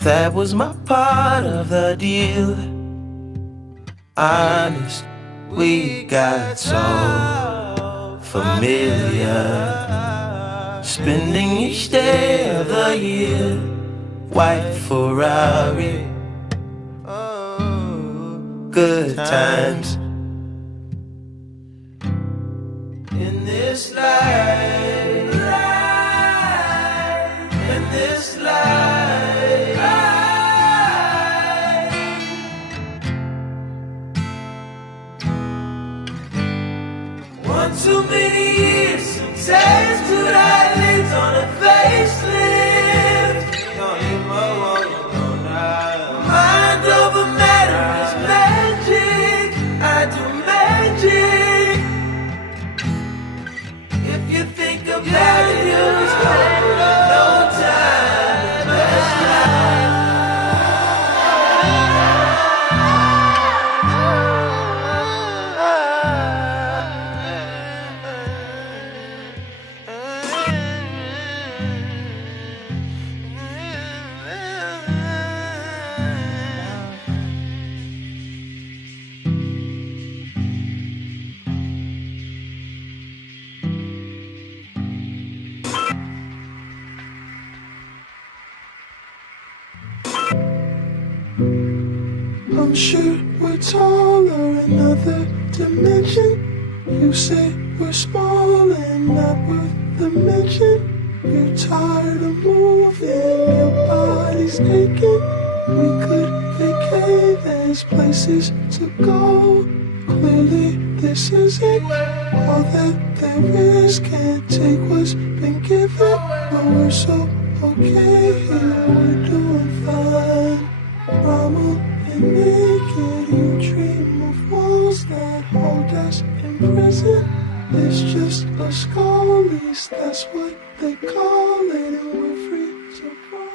That was my part of the deal. Honest, we got so familiar, spending each day of the year. White Ferrari, good times in this life, in this life. One too many years since tattooed eyelids on a facelift. Mind over matter is magic. I do magic. If you think about it, you'll spend no time in this life. I'm sure we're taller, another dimension. You say we're small and not worth the mention. You're tired of moving, your body's aching. We could vacate, there's places to go. Clearly this isn't all that there is. Can't take what's been given, but we're so okay here, we're doing fine. Primal and naked, you dream of walls that hold us in prison. It's just a skull, at least that's what they call it, and we're free to run.